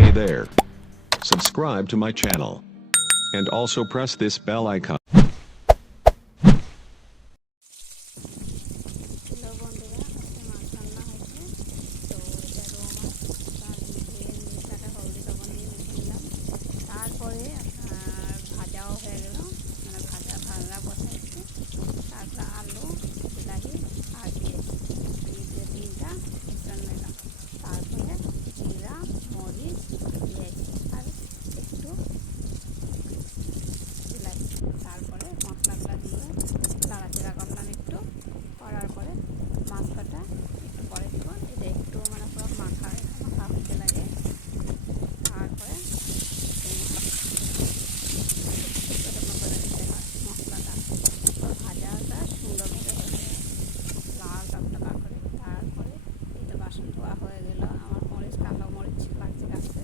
Hey there. Subscribe to my channel. And also press this bell icon. Hello বন্ধুরা, আজকে মাছ রান্না হয়েছে। তো এটা রো মাছ, তার হলদি লবণ দিয়ে মেখে নিলাম। তারপরে আপনার ভাজাও হয়ে গেল, মানে ভাজা বসাইছি। তারপরে আলু, বিলাহি আর পেঁয়াজ এই যে তিনটা মিশ্রণ নিলাম। তারপরে জিরা, মরিচ, পেঁয়াজ আর একটু বিলাহি, তারপরে মশলাগুলো দিয়ে নাড়াচাড়া করলাম একটু। করার পরে মাছ কাটা একটু পরে দিব। এটা একটু মানে পুরো মাখা হতে লাগে। তারপরে শুকনো করে দিতে হয় মশলাটা, ভাজাটা সুন্দরভাবে হয়ে যায় লাল টকটকা করে। তারপরে এই তো বাসন ধোয়া হয়ে গেল। আমার কালো মরিচ লাগছে গাছে।